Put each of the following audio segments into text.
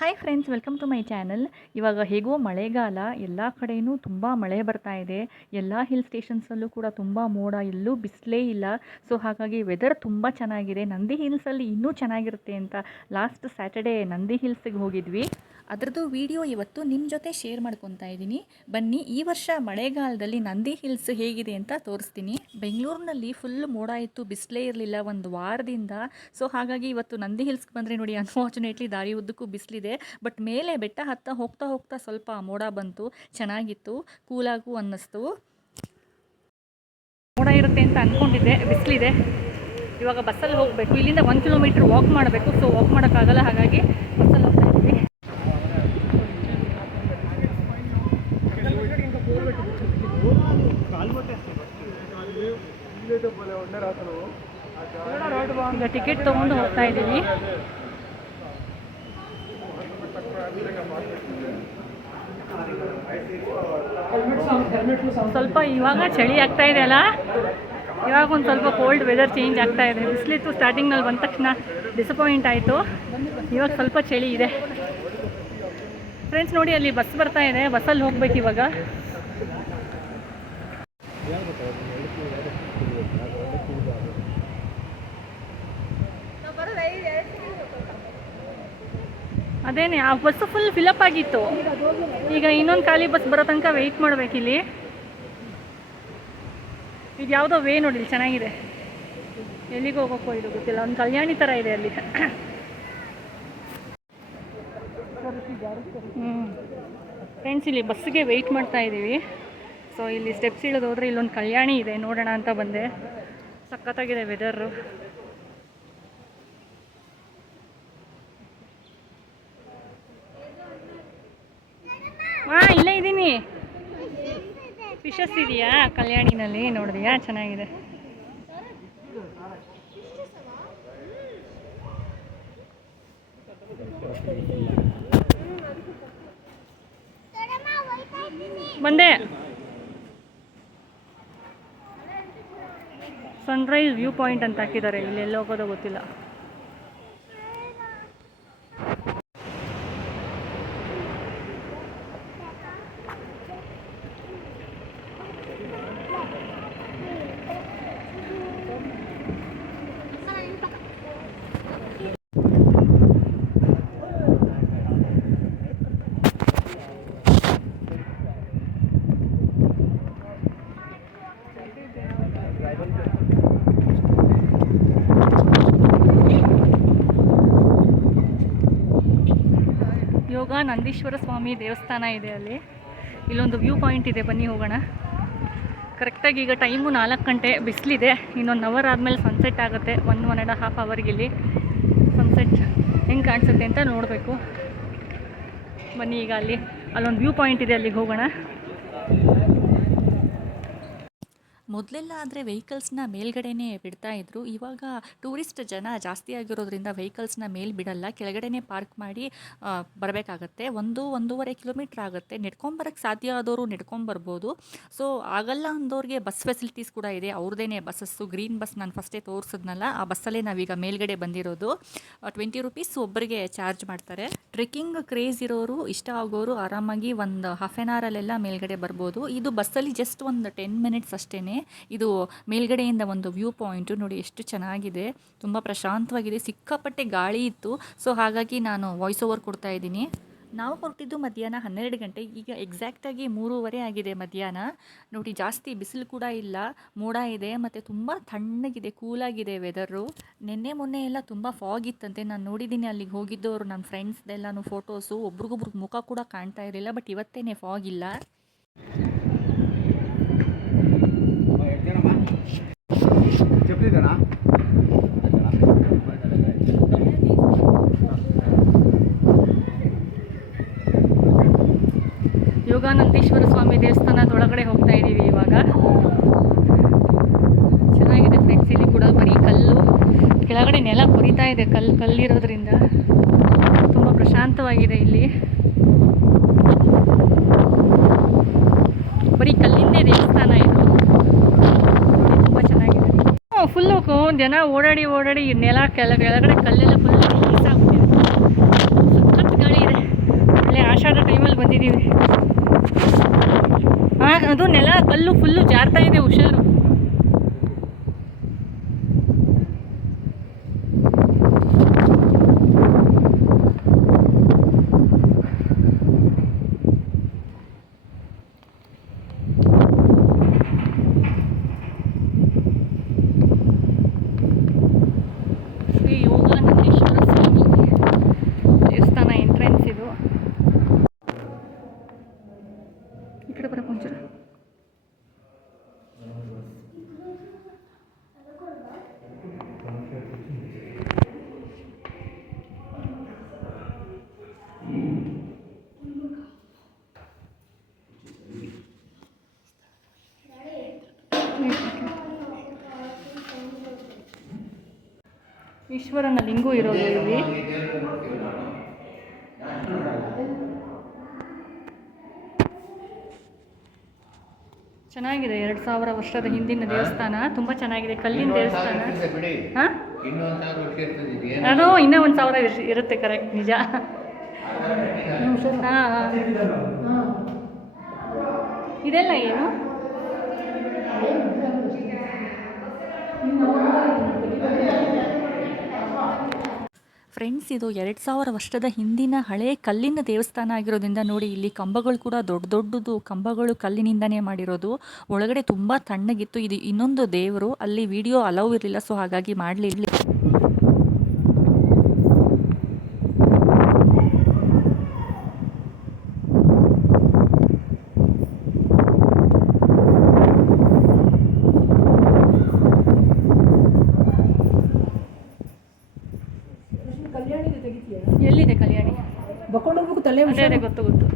Hi friends welcome to my channel ಇವಾಗ ಹೇಗೋ ಮಳೆಗಾಲ, ಎಲ್ಲ ಕಡೆಯೂ ತುಂಬ ಮಳೆ ಬರ್ತಾ ಇದೆ. ಎಲ್ಲ ಹಿಲ್ ಸ್ಟೇಷನ್ಸಲ್ಲೂ ಕೂಡ ತುಂಬ ಮೋಡ, ಎಲ್ಲೂ ಬಿಸಿಲೇ ಇಲ್ಲ. ಸೊ ಹಾಗಾಗಿ ವೆದರ್ ತುಂಬ ಚೆನ್ನಾಗಿದೆ. ನಂದಿ ಹಿಲ್ಸಲ್ಲಿ ಇನ್ನೂ ಚೆನ್ನಾಗಿರುತ್ತೆ ಅಂತ ಲಾಸ್ಟ್ ಸ್ಯಾಟರ್ಡೇ ನಂದಿ ಹಿಲ್ಸಿಗೆ ಹೋಗಿದ್ವಿ. ಅದರದ್ದು ವಿಡಿಯೋ ಇವತ್ತು ನಿಮ್ಮ ಜೊತೆ ಶೇರ್ ಮಾಡ್ಕೊತಾ ಇದ್ದೀನಿ. ಬನ್ನಿ, ಈ ವರ್ಷ ಮಳೆಗಾಲದಲ್ಲಿ ನಂದಿ ಹಿಲ್ಸ್ ಹೇಗಿದೆ ಅಂತ ತೋರಿಸ್ತೀನಿ. ಬೆಂಗಳೂರಿನಲ್ಲಿ ಫುಲ್ ಮೋಡ ಇತ್ತು, ಬಿಸಿಲೇ ಇರಲಿಲ್ಲ ಒಂದು ವಾರದಿಂದ. ಸೊ ಹಾಗಾಗಿ ಇವತ್ತು ನಂದಿ ಹಿಲ್ಸ್ಗೆ ಬಂದರೆ ನೋಡಿ ಅನ್ಫಾರ್ಚುನೇಟ್ಲಿ ದಾರಿ ಉದ್ದಕ್ಕೂ ಬಿಸಿಲಿದೆ. ಬಟ್ ಮೇಲೆ ಬೆಟ್ಟ ಹತ್ತ ಹೋಗ್ತಾ ಹೋಗ್ತಾ ಸ್ವಲ್ಪ ಮೋಡ ಬಂತು, ಚೆನ್ನಾಗಿತ್ತು ಕೂಲಾಗೂ ಅನ್ನಿಸ್ತು. ಮೋಡ ಇರುತ್ತೆ ಅಂತ ಅಂದ್ಕೊಂಡಿದ್ದೆ ಬಿಸಿಲಿದೆ. ಇವಾಗ ಬಸ್ಸಲ್ಲಿ ಹೋಗಬೇಕು. ಇಲ್ಲಿಂದ ಒಂದು ಕಿಲೋಮೀಟ್ರ್ ವಾಕ್ ಮಾಡಬೇಕು. ಸೊ ವಾಕ್ ಮಾಡೋಕ್ಕಾಗಲ್ಲ. ಹಾಗಾಗಿ ಬಸ್ಸಲ್ಲಿ ಈಗ ಟಿಕೆಟ್ ತೊಗೊಂಡು ಹೋಗ್ತಾ ಇದ್ದೀನಿ ಸ್ವಲ್ಪ ಇವಾಗ ಚಳಿ ಆಗ್ತಾ ಇದೆ ಅಲ್ಲ? ಇವಾಗ ಒಂದು ಸ್ವಲ್ಪ ಕೋಲ್ಡ್ ವೆದರ್ ಚೇಂಜ್ ಆಗ್ತಾ ಇದೆ. ಬಿಸಿಲಿತ್ತು ಸ್ಟಾರ್ಟಿಂಗ್ನಲ್ಲಿ ಬಂದ ತಕ್ಷಣ ಡಿಸಪಾಯಿಂಟ್ ಆಯಿತು. ಇವಾಗ ಸ್ವಲ್ಪ ಚಳಿ ಇದೆ. ಫ್ರೆಂಡ್ಸ್ ನೋಡಿ, ಅಲ್ಲಿ ಬಸ್ ಬರ್ತಾ ಇದೆ. ಬಸ್ಸಲ್ಲಿ ಹೋಗ್ಬೇಕು ಇವಾಗ. ಅದೇನೆ, ಆ ಬಸ್ಸು ಫುಲ್ ಫಿಲಪ್ ಆಗಿತ್ತು. ಈಗ ಇನ್ನೊಂದು ಖಾಲಿ ಬಸ್ ಬರೋ ತನಕ ವೆಯ್ಟ್ ಮಾಡ್ಬೇಕಿಲ್ಲಿ ಇದು ಯಾವುದೋ ವೇ ನೋಡಿ ಇಲ್ಲಿ ಚೆನ್ನಾಗಿದೆ. ಎಲ್ಲಿಗೆ ಹೋಗೋಕ್ಕೋ ಇದು ಗೊತ್ತಿಲ್ಲ, ಒಂದು ಕಲ್ಯಾಣಿ ಥರ ಇದೆ ಅಲ್ಲಿ. ಹ್ಞೂ ಫ್ರೆಂಡ್ಸ್ ಇಲ್ಲಿ ಬಸ್ಸಿಗೆ ವೆಯ್ಟ್ ಮಾಡ್ತಾ ಇದ್ದೀವಿ ಸೊ ಇಲ್ಲಿ ಸ್ಟೆಪ್ಸ್ ಇಳಿದು ಇಲ್ಲೊಂದು ಕಲ್ಯಾಣಿ ಇದೆ, ನೋಡೋಣ ಅಂತ ಬಂದೆ. ಸಖತ್ತಾಗಿದೆ ವೆದರು ಹಾಂ ಇದ್ದೀನಿ ಫಿಶಸ್ ಇದೆಯಾ ಕಲ್ಯಾಣಿನಲ್ಲಿ? ನೋಡಿದ್ಯಾ? ಚೆನ್ನಾಗಿದೆ. ಬಂದೆ. ಸನ್ರೈಸ್ ವ್ಯೂ ಪಾಯಿಂಟ್ ಅಂತ ಹಾಕಿದ್ದಾರೆ. ಇಲ್ಲಿ ಎಲ್ಲಿ ಹೋಗೋದೋ ಗೊತ್ತಿಲ್ಲ. ನಂದೀಶ್ವರ ಸ್ವಾಮಿ ದೇವಸ್ಥಾನ ಇದೆ ಅಲ್ಲಿ. ಇಲ್ಲೊಂದು ವ್ಯೂ ಪಾಯಿಂಟ್ ಇದೆ, ಬನ್ನಿ ಹೋಗೋಣ. ಕರೆಕ್ಟಾಗಿ ಈಗ ಟೈಮು ನಾಲ್ಕು ಗಂಟೆ, ಬಿಸಿಲಿದೆ. ಇನ್ನೊಂದು ಅವರ್ ಆದಮೇಲೆ ಸನ್ಸೆಟ್ ಆಗುತ್ತೆ. ಒನ್ ಒನ್ ಆ್ಯಂಡ್ ಹಾಫ್ ಅವರ್ಗಿಲ್ಲಿ ಸನ್ಸೆಟ್ ಹೆಂಗೆ ಕಾಣಿಸುತ್ತೆ ಅಂತ ನೋಡಬೇಕು. ಬನ್ನಿ ಈಗ ಅಲ್ಲಿ, ಅಲ್ಲೊಂದು ವ್ಯೂ ಪಾಯಿಂಟ್ ಇದೆ, ಅಲ್ಲಿಗೆ ಹೋಗೋಣ. ಮೊದಲೆಲ್ಲ ಅಂದರೆ ವೆಹಿಕಲ್ಸ್ನ ಮೇಲ್ಗಡೆನೇ ಬಿಡ್ತಾ ಇದ್ರು. ಇವಾಗ ಟೂರಿಸ್ಟ್ ಜನ ಜಾಸ್ತಿ ಆಗಿರೋದ್ರಿಂದ ವೆಹಿಕಲ್ಸ್ನ ಮೇಲ್ ಬಿಡಲ್ಲ. ಕೆಳಗಡೆನೆ ಪಾರ್ಕ್ ಮಾಡಿ ಬರಬೇಕಾಗತ್ತೆ. ಒಂದು, ಒಂದೂವರೆ ಕಿಲೋಮೀಟ್ರ್ ಆಗುತ್ತೆ. ನೆಡ್ಕೊಂಬರಕ್ಕೆ ಸಾಧ್ಯ ಆದವರು ನೆಡ್ಕೊಂಬರ್ಬೋದು ಸೊ ಆಗಲ್ಲ ಅಂದೋರಿಗೆ ಬಸ್ ಫೆಸಿಲಿಟೀಸ್ ಕೂಡ ಇದೆ. ಅವ್ರದ್ದೇನೆ ಬಸ್ಸಸ್ಸು ಗ್ರೀನ್ ಬಸ್ ನಾನು ಫಸ್ಟೇ ತೋರಿಸಿದ್ನಲ್ಲ, ಆ ಬಸ್ಸಲ್ಲೇ ನಾವೀಗ ಮೇಲ್ಗಡೆ ಬಂದಿರೋದು. ಟ್ವೆಂಟಿ ರುಪೀಸ್ ಒಬ್ಬರಿಗೆ ಚಾರ್ಜ್ ಮಾಡ್ತಾರೆ. ಟ್ರೆಕ್ಕಿಂಗ್ ಕ್ರೇಜ್ ಇರೋರು, ಇಷ್ಟ ಆಗೋರು ಆರಾಮಾಗಿ ಒಂದು ಹಾಫ್ ಆನ್ ಅವರಲ್ಲೆಲ್ಲ ಮೇಲ್ಗಡೆ ಬರ್ಬೋದು. ಇದು ಬಸ್ಸಲ್ಲಿ ಜಸ್ಟ್ ಒಂದು ಟೆನ್ ಮಿನಿಟ್ಸ್ ಅಷ್ಟೇ ಇದು ಮೇಲ್ಗಡೆಯಿಂದ ಒಂದು ವ್ಯೂ ಪಾಯಿಂಟು. ನೋಡಿ, ಎಷ್ಟು ಚೆನ್ನಾಗಿದೆ. ತುಂಬ ಪ್ರಶಾಂತವಾಗಿದೆ. ಸಿಕ್ಕಾಪಟ್ಟೆ ಗಾಳಿ ಇತ್ತು. ಸೊ, ಹಾಗಾಗಿ ನಾನು ವಾಯ್ಸ್ ಓವರ್ ಕೊಡ್ತಾ ಇದ್ದೀನಿ. ನಾವು ಹೊರಟಿದ್ದು ಮಧ್ಯಾಹ್ನ ಹನ್ನೆರಡು ಗಂಟೆ. ಈಗ ಎಕ್ಸಾಕ್ಟಾಗಿ ಮೂರುವರೆ ಆಗಿದೆ ಮಧ್ಯಾಹ್ನ. ನೋಡಿ, ಜಾಸ್ತಿ ಬಿಸಿಲು ಕೂಡ ಇಲ್ಲ. ಮೋಡ ಇದೆ ಮತ್ತು ತುಂಬ ತಣ್ಣಗಿದೆ, ಕೂಲಾಗಿದೆ ವೆದರು ನಿನ್ನೆ, ಮೊನ್ನೆ ಎಲ್ಲ ತುಂಬ ಫಾಗ್ ಇತ್ತಂತೆ. ನಾನು ನೋಡಿದ್ದೀನಿ ಅಲ್ಲಿಗೆ ಹೋಗಿದ್ದವರು ನನ್ನ ಫ್ರೆಂಡ್ಸ್ದೆಲ್ಲನೂ ಫೋಟೋಸು ಒಬ್ರಿಗೊಬ್ರಿಗೆ ಮುಖ ಕೂಡ ಕಾಣ್ತಾ ಇರಲಿಲ್ಲ ಬಟ್ ಇವತ್ತೇನೆ ಫಾಗ್ ಇಲ್ಲ. ಯೋಗಾನಂದೀಶ್ವರ ಸ್ವಾಮಿ ದೇವಸ್ಥಾನದ ಒಳಗಡೆ ಹೋಗ್ತಾ ಇದ್ದೀವಿ ಇವಾಗ. ಚೆನ್ನಾಗಿದೆ ಫ್ರೆಂಡ್ಸ್ ಇಲ್ಲಿ ಕೂಡ ಬರೀ ಕಲ್ಲು. ಕೆಳಗಡೆ ನೆಲ ಕುರಿತಾ ಇದೆ ಕಲ್ಲು ಕಲ್ಲಿರೋದ್ರಿಂದ. ತುಂಬ ಪ್ರಶಾಂತವಾಗಿದೆ ಇಲ್ಲಿ. ಬರೀ ಕಲ್ಲಿಂದೇ ದೇವಸ್ಥಾನ. ಜನ ಓಡಾಡಿ ಓಡಾಡಿ ನೆಲ ಕೆಲ ಕೆಳಗಡೆ ಕಲ್ಲೆಲ್ಲ ಫುಲ್ ಈಸಾಗ್ಬಿಟ್ಟಿದೆ ಸಖತ್ ಗಾಳಿ ಇದೆ. ಒಳ್ಳೆ ಆಷಾಢ ಟೈಮಲ್ಲಿ ಬಂದಿದ್ದೀವಿ. ಅದು ನೆಲ ಕಲ್ಲು ಫುಲ್ಲು ಜಾರ್ತಾ ಇದೆ ಹುಷಾರು. ಈಶ್ವರನ ಲಿಂಗು ಇರೋದು ಇಲ್ಲಿ ಚೆನ್ನಾಗಿದೆ, ಎರಡು ಸಾವಿರ ವರ್ಷದ ಹಿಂದಿನ ದೇವಸ್ಥಾನ. ತುಂಬ ಚೆನ್ನಾಗಿದೆ, ಕಲ್ಲಿನ ದೇವಸ್ಥಾನ. ಹಾಂ? ಅದು ಇನ್ನೂ ಒಂದು ಸಾವಿರ ಇರುತ್ತೆ ಕರೆಕ್ಟ್ ನಿಜ. ಇದೆಲ್ಲ ಏನು? ಫ್ರೆಂಡ್ಸ್ ಇದು ಎರಡು ಸಾವಿರ ವರ್ಷದ ಹಿಂದಿನ ಹಳೆ ಕಲ್ಲಿನ ದೇವಸ್ಥಾನ ಆಗಿರೋದ್ರಿಂದ ನೋಡಿ, ಇಲ್ಲಿ ಕಂಬಗಳು ಕೂಡ ದೊಡ್ಡ ದೊಡ್ಡದು. ಕಂಬಗಳು ಕಲ್ಲಿನಿಂದನೇ ಮಾಡಿರೋದು. ಒಳಗಡೆ ತುಂಬ ತಣ್ಣಗಿತ್ತು. ಇದು ಇನ್ನೊಂದು ದೇವರು. ಅಲ್ಲಿ ವಿಡಿಯೋ ಅಲೌ ಇರಲಿಲ್ಲ ಸೊ ಹಾಗಾಗಿ ಮಾಡಲಿಲ್ಲ ಎಲ್ಲಿದೆ ಕಲ್ಯಾಣಿ ಅದೇ ಗೊತ್ತು ಗೊತ್ತು.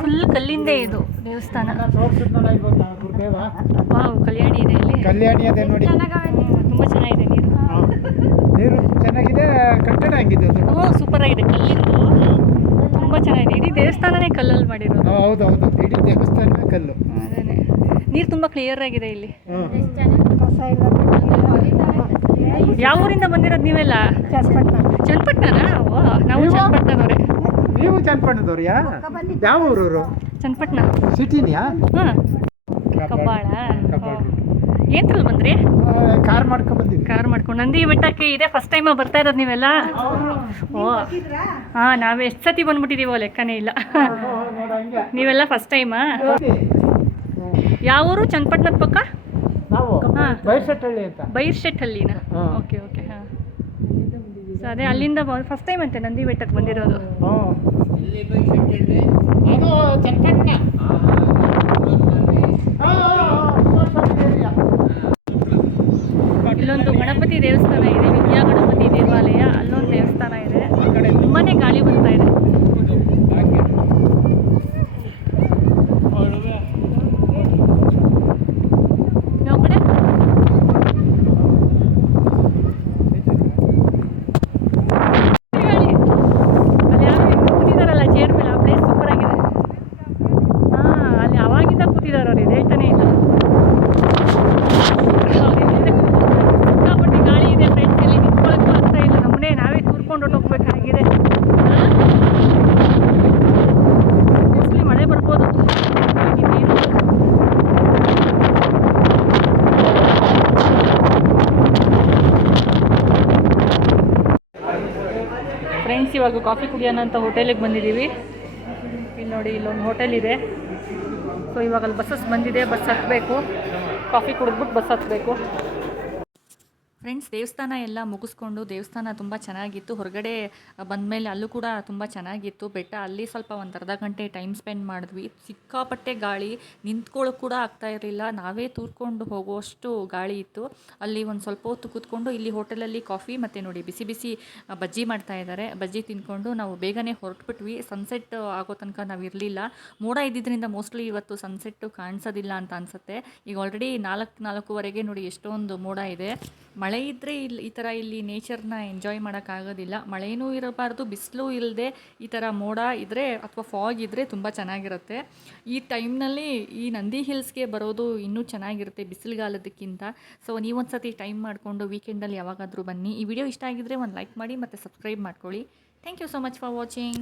ಫುಲ್ ಕಲ್ಲಿಂದೇ ಇದು ದೇವಸ್ಥಾನ. ವಾವ್ ಕಲ್ಯಾಣಿ ಇದೆ ಇಲ್ಲಿ. ಕಲ್ಯಾಣಿ ಅದೇ ನೋಡಿ. ತುಂಬ ಚೆನ್ನಾಗಿದೆ ನೀರು. ನೀರು ಚೆನ್ನಾಗಿದೆ ಕಟ್ಟಡ ಹಂಗಿದೆ ಅದು? ಹ್ಞೂ ಸೂಪರ್ ಆಗಿದೆ. ಕಲ್ಲಿಂದು ತುಂಬ ಚೆನ್ನಾಗಿದೆ. ಇಡೀ ದೇವಸ್ಥಾನನೇ ಕಲ್ಲಲ್ಲಿ ಮಾಡಿರೋದು. ಹೌದು ಹೌದು. ಇಡೀ ದೇವಸ್ಥಾನ ಕಲ್ಲು. ಅದೇನೆ. ನೀರು ತುಂಬ ಕ್ಲಿಯರ್ ಆಗಿದೆ ಇಲ್ಲಿ. ಯಾವ ಊರಿಂದ ಬಂದಿರೋದು ನೀವೆಲ್ಲ? ಚನ್ಪಟ್ಟಣ ಓ ನಾವು ಚನ್ನಪಟ್ಟಣದವ್ರೆ ನೀವು ಚನ್ನಪಟ್ಟಣದವ್ರು ಯಾ? ಯಾವ ಊರವರು? ಚನ್ನಪಟ್ಟಣ. ಸಿಟಿನಿಯಾ ಹಾಂ ಕಬ್ಬಾಳ. ಏನ್ರಲ್ಲಿ ಬಂದ್ರಿ? ಕಾರ್ ಮಾಡ್ಕೊಂಡು ಬಂದಿದ್ದೀವಿ ಕಾರ್ ಮಾಡ್ಕೊಂಡು. ನಂದಿ ಬೆಟ್ಟಕ್ಕೆ ಇದೆ ಫಸ್ಟ್ ಟೈಮ್ ಬರ್ತಾ ಇರೋದು ನೀವೆಲ್ಲ? ಓ. ಹಾಂ ನಾವು ಎಷ್ಟು ಸತಿ ಬಂದ್ಬಿಟ್ಟಿದೀವೋ ಲೆಕ್ಕನೇ ಇಲ್ಲ. ನೀವೆಲ್ಲ ಫಸ್ಟ್ ಟೈಮಾ ಯಾವ ಊರು? ಚನ್ನಪಟ್ಟಣದ ಪಕ್ಕ? ಹಾ. ಓಕೆ ಓಕೆ ಹಾಂ. ಸೊ ಅದೇ ಅಲ್ಲಿಂದ ಫಸ್ಟ್ ಟೈಮ್ ಅಂತೆ ನಂದಿ ಬೆಟ್ಟಕ್ಕೆ ಬಂದಿರೋದು. ಅದು ಚನ್ನಪಟ್ಟಣ. ಇಲ್ಲೊಂದು ಗಣಪತಿ ದೇವಸ್ಥಾನ ಇದೆ ವಿದ್ಯಾ ಗಣಪತಿ ದೇವಾಲಯ. ಅಲ್ಲೊಂದು ದೇವಸ್ಥಾನ ಇದೆ. ತುಂಬಾ ಗಾಳಿ ಬರ್ತಾ ಇದೆ ಯಾವ ಕಡೆ ಗಾಳಿ. ಅಲ್ಲಿ ಯಾರೋ ಇಬ್ರು ಕೂತಿದಾರಲ್ಲ ಚೇರ್ ಮೇಲೆ ಆ ಪ್ಲೇಸ್ ಸೂಪರ್ ಆಗಿದೆ ಹಾಂ ಅಲ್ಲಿ ಅವಾಗಿಂದ ಕೂತಿದ್ದಾರೆ ಅವ್ರು ಇದು ಹೇಳ್ತಾನೆ ಇಲ್ಲ ಸಿಕ್ಕಾಪಟ್ಟೆ ಗಾಳಿ ಇದೆ ಫ್ರೆಂಡ್ಸ್ ಇಲ್ಲಿ ನಿಂತ್ಕೊಳ್ಳೋಕ್ಕೂ ಆಗ್ತಾ ಇಲ್ಲ ನಮ್ಮನೆ ನಾವೇ ತೂರ್ಕೊಂಡು ಹೊಟ್ಟೋಗ್ಬೇಕಾಗಿದೆ ಮೋಸ್ಟ್ಲಿ ಮಳೆ ಬರ್ಬೋದು ಇನ್ನೇನು ಫ್ರೆಂಡ್ಸ್ ಇವಾಗ ಕಾಫಿ ಕುಡಿಯೋಣ ಅಂತ ಹೋಟೆಲಿಗೆ ಬಂದಿದ್ದೀವಿ. ಇಲ್ಲಿ ನೋಡಿ, ಇಲ್ಲೊಂದು ಹೋಟೆಲ್ ಇದೆ. ಸೊ ಇವಾಗ ಅಲ್ಲಿ ಬಸ್ಸಸ್ ಬಂದಿದೆ, ಬಸ್ ಹತ್ತಬೇಕು ಕಾಫಿ ಕುಡಿದ್ಬಿಟ್ಟು ಬಸ್ ಹತ್ತಬೇಕು ಫ್ರೆಂಡ್ಸ್ ದೇವಸ್ಥಾನ ಎಲ್ಲ ಮುಗಿಸ್ಕೊಂಡು ದೇವಸ್ಥಾನ ತುಂಬ ಚೆನ್ನಾಗಿತ್ತು. ಹೊರಗಡೆ ಬಂದಮೇಲೆ ಅಲ್ಲೂ ಕೂಡ ತುಂಬ ಚೆನ್ನಾಗಿತ್ತು. ಬೆಟ್ಟ ಅಲ್ಲಿ ಸ್ವಲ್ಪ ಒಂದು ಅರ್ಧ ಗಂಟೆ ಟೈಮ್ ಸ್ಪೆಂಡ್ ಮಾಡಿದ್ವಿ. ಸಿಕ್ಕಾಪಟ್ಟೆ ಗಾಳಿ ನಿಂತ್ಕೊಳ್ಳೋಕೆ ಕೂಡ ಆಗ್ತಾ ಇರಲಿಲ್ಲ. ನಾವೇ ತೂರ್ಕೊಂಡು ಹೋಗುವಷ್ಟು ಗಾಳಿ ಇತ್ತು. ಅಲ್ಲಿ ಒಂದು ಸ್ವಲ್ಪ ಹೊತ್ತು ಕೂತ್ಕೊಂಡು ಇಲ್ಲಿ ಹೋಟೆಲಲ್ಲಿ ಕಾಫಿ ಮತ್ತು ನೋಡಿ ಬಿಸಿ ಬಿಸಿ ಬಜ್ಜಿ ಮಾಡ್ತಾ ಇದ್ದಾರೆ. ಬಜ್ಜಿ ತಿಂದ್ಕೊಂಡು ನಾವು ಬೇಗನೆ ಹೊರಟ್ಬಿಟ್ವಿ. ಸನ್ಸೆಟ್ ಆಗೋ ತನಕ ನಾವು ಇರಲಿಲ್ಲ. ಮೋಡ ಇದ್ದಿದ್ದರಿಂದ ಮೋಸ್ಟ್ಲಿ ಇವತ್ತು ಸನ್ಸೆಟ್ಟು ಕಾಣಿಸೋದಿಲ್ಲ ಅಂತ ಅನಿಸುತ್ತೆ. ಈಗ ಆಲ್ರೆಡಿ ನಾಲ್ಕು, ನಾಲ್ಕೂವರೆಗೆ ನೋಡಿ ಎಷ್ಟೊಂದು ಮೋಡ ಇದೆ. ಮಳೆ ಇದ್ದರೆ ಇಲ್ಲಿ ಈ ಥರ ಇಲ್ಲಿ ನೇಚರ್ನ ಎಂಜಾಯ್ ಮಾಡೋಕ್ಕಾಗೋದಿಲ್ಲ. ಮಳೆನೂ ಇರಬಾರ್ದು, ಬಿಸಿಲು ಇಲ್ಲದೆ ಈ ಥರ ಮೋಡ ಇದ್ದರೆ ಅಥವಾ ಫಾಗ್ ಇದ್ದರೆ ತುಂಬ ಚೆನ್ನಾಗಿರುತ್ತೆ. ಈ ಟೈಮ್ನಲ್ಲಿ ಈ ನಂದಿ ಹಿಲ್ಸ್ಗೆ ಬರೋದು ಇನ್ನೂ ಚೆನ್ನಾಗಿರುತ್ತೆ ಬಿಸಿಲುಗಾಲದಕ್ಕಿಂತ. ಸೊ ನೀವೊಂದು ಸತಿ ಟೈಮ್ ಮಾಡಿಕೊಂಡು ವೀಕೆಂಡಲ್ಲಿ ಯಾವಾಗಾದರೂ ಬನ್ನಿ. ಈ ವಿಡಿಯೋ ಇಷ್ಟ ಆಗಿದ್ದರೆ ಒಂದು ಲೈಕ್ ಮಾಡಿ ಮತ್ತು ಸಬ್ಸ್ಕ್ರೈಬ್ ಮಾಡ್ಕೊಳ್ಳಿ. Thank you so much for watching